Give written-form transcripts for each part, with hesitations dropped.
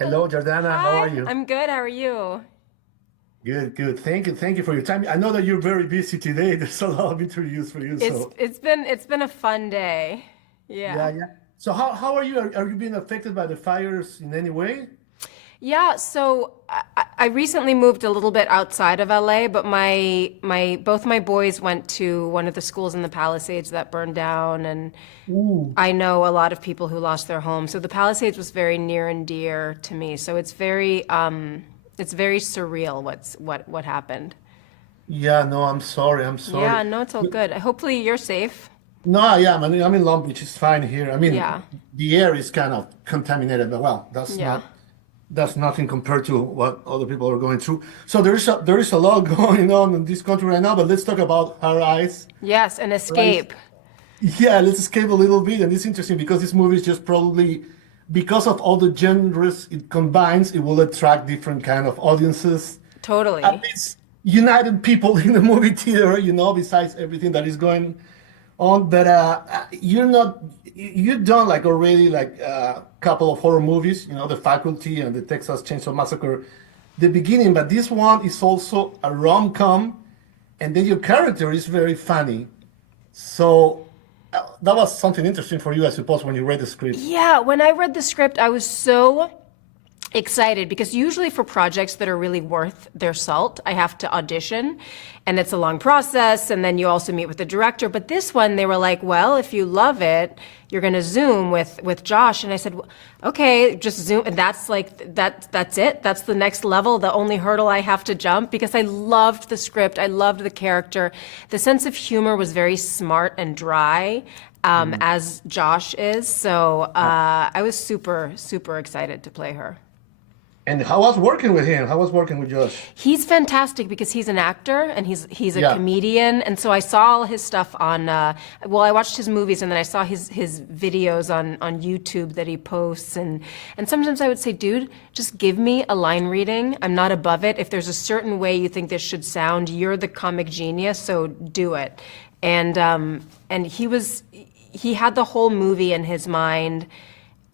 Hello, Jordana. How are Hi, you? I'm good. How are you? Good, good. Thank you for your time. I know that you're very busy today. There's a lot of interviews for you, It's so it's been it's been a fun day. yeah, Yeah. yeah. So how are you? Are you being affected by the fires in any way? Yeah, so I recently moved a little bit outside of LA, but my both my boys went to one of the schools in the Palisades that burned down, and Ooh. I know a lot of people who lost their homes. So the Palisades was very near and dear to me. So it's very surreal what happened. Yeah, no, I'm sorry. I'm sorry. Yeah, no, it's all good. Hopefully you're safe. No, yeah, I'm in Long Beach. It's fine here. I Yeah. mean, the air is kind of contaminated, but well, Yeah. that's nothing compared to what other people are going through. So there is a lot going on in this country right now, but let's talk about our eyes. Yes, an Right. escape. Yeah, let's escape a little bit. And it's interesting because this movie is just probably because of all the genres it combines, it will attract different kind of audiences. At Totally. least united people in the movie theater, besides everything that is going on. But you've done like already like a couple of horror movies, The Faculty and the Texas Chainsaw Massacre, the beginning. But this one is also a rom-com, and then your character is very funny. So that was something interesting for you, I suppose, when you read the script. Yeah, when I read the script, I was so excited because usually for projects that are really worth their salt, I have to audition and it's a long process and then you also meet with the director. But this one they were like, "Well, if you love it, you're going to Zoom with Josh." And I said, "Okay, just Zoom." And that's it. That's the next level, the only hurdle I have to jump because I loved the script. I loved the character. The sense of humor was very smart and dry. Mm. As Josh is. So I was super, super excited to play her. And how was working with him? How was working with Josh? He's fantastic because he's an actor and he's a Yeah. comedian, and so I saw all his stuff on. Well, I watched his movies and then I saw his videos on YouTube that he posts, and sometimes I would say, "Dude, just give me a line reading. I'm not above it. If there's a certain way you think this should sound, you're the comic genius, so do it." And he had the whole movie in his mind.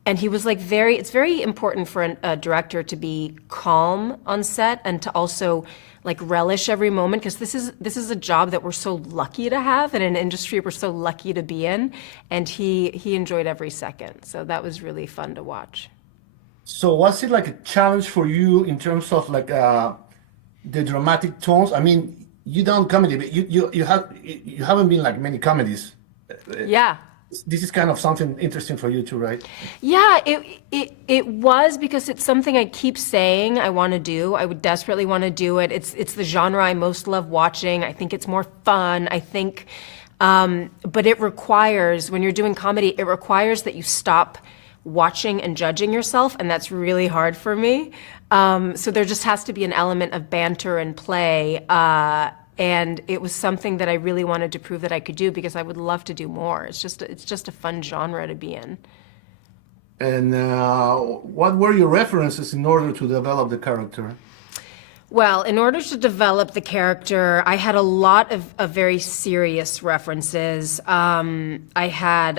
And he was like it's very important for a director to be calm on set and to also like relish every moment because this is a job that we're so lucky to have and an industry we're so lucky to be in. And he enjoyed every second. So that was really fun to watch. So was it like a challenge for you in terms of like the dramatic tones? I mean, you don't comedy, but you haven't been like many comedies. Yeah. This is kind of something interesting for you too, right? Yeah, it was because it's something I keep saying I want to do. I would desperately want to do it. It's the genre I most love watching. I think it's more fun. I think, but it requires when you're doing comedy, it requires that you stop watching and judging yourself, and that's really hard for me. So there just has to be an element of banter and play. And it was something that I really wanted to prove that I could do because I would love to do more. It's just a fun genre to be in. And what were your references in order to develop the character? Well, in order to develop the character, I had a lot of very serious references. I had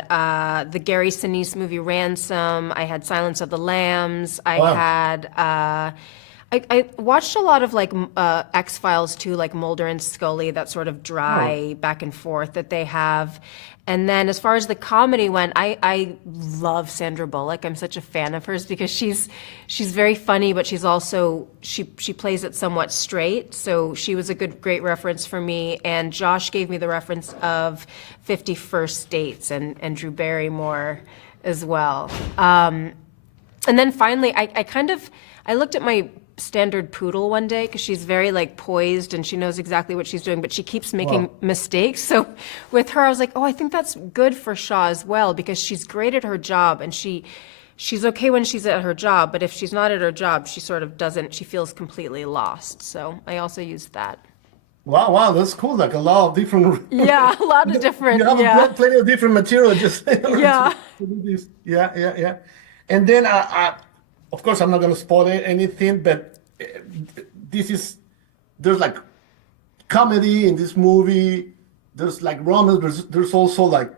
the Gary Sinise movie Ransom. I had Silence of the Lambs. I Wow. had. I watched a lot of like X-Files too, like Mulder and Scully, that sort of Oh. dry back and forth that they have. And then as far as the comedy went, I love Sandra Bullock. I'm such a fan of hers because she's very funny, but she's also she plays it somewhat straight. So she was a great reference for me. And Josh gave me the reference of 50 First Dates and Drew Barrymore as well. And then finally, I looked at my standard poodle one day because she's very like poised and she knows exactly what she's doing, but she keeps making Wow. mistakes. So with her, I was like, oh, I think that's good for Shaw as well because she's great at her job and she's okay when she's at her job, but if she's not at her job, she sort of doesn't, she feels completely lost. So I also used that. Wow, wow, that's cool. Like a lot of different. Yeah, a lot of You different, have yeah. plenty of different material just in order to Yeah. do this. Yeah, yeah, yeah. And then, of course, I'm not going to spoil anything, but this is there's like comedy in this movie. There's like romance. There's also like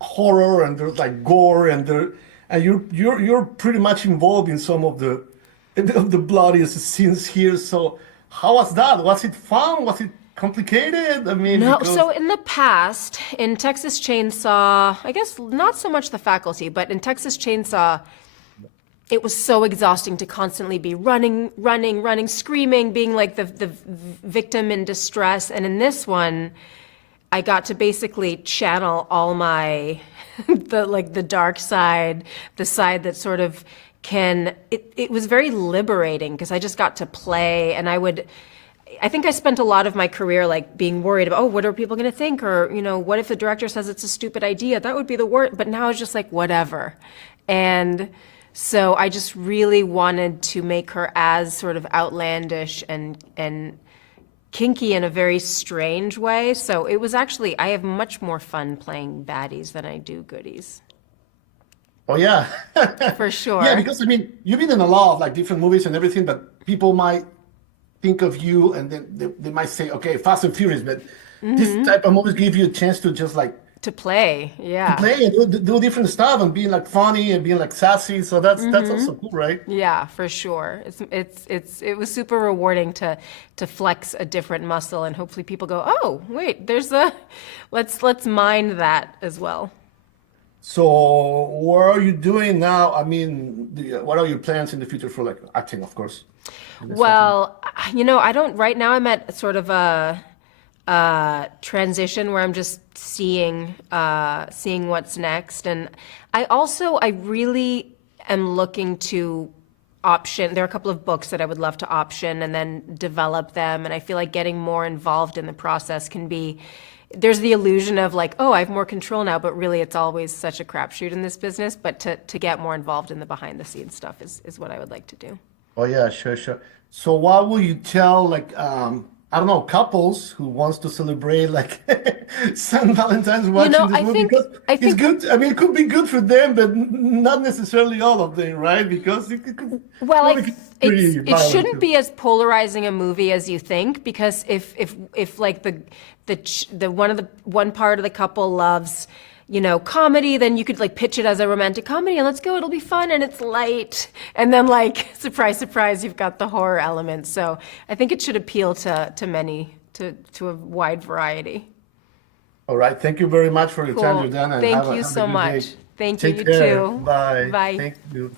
horror and there's like gore and there. and you're pretty much involved in some of the bloodiest scenes here. So how was that? Was it fun? Was it complicated? I mean, No, because so in the past, in Texas Chainsaw, I guess not so much the faculty, but in Texas Chainsaw, it was so exhausting to constantly be running, screaming, being like the victim in distress. And in this one, I got to basically channel all my the dark side, the side that sort of it was very liberating because I just got to play, and I think I spent a lot of my career like being worried about, oh, what are people going to think? Or, what if the director says it's a stupid idea? That would be the worst. But now it's just like, whatever. And so I just really wanted to make her as sort of outlandish and kinky in a very strange way. So it was actually, I have much more fun playing baddies than I do goodies. oh yeah, For yeah, sure. because I mean, you've been in a lot of like different movies and everything, but people might think of you and then they might say, okay, Fast and Furious, but this type of movies give you a chance to just like To play, to yeah. play and do different stuff and being like funny and being like sassy. So that's also cool, right? Yeah, for sure. It was super rewarding to flex a different muscle, and hopefully people go, oh, wait, let's mind that as well. So what are you doing now? I mean, what are your plans in the future for like acting, of course? Is there something? Well, I don't, right now I'm at sort of a transition where I'm just seeing what's next. And I really am looking to option. There are a couple of books that I would love to option and then develop them. And I feel like getting more involved in the process there's the illusion of like, oh, I have more control now, but really it's always such a crapshoot in this business. But to get more involved in the behind the scenes stuff is what I would like to do. Oh yeah, sure, sure. So what will you tell like I don't know, couples who wants to celebrate like St. Valentine's You watching know, this I movie think because I it's think good. I mean, it could be good for them, but not necessarily all of them, right? Because it could Well, probably be pretty it violent shouldn't too. be as polarizing a movie as you think, because if like the one part of the couple loves, comedy, then you could like pitch it as a romantic comedy and let's go, it'll be fun and it's light. And then like surprise, surprise, you've got the horror element. So I think it should appeal to many, to a wide variety. All right. Thank you very much for your time, Cool. Jordana, and Thank you have a so good day. much. Thank you, Take you care. too. Bye. Bye. Thank you.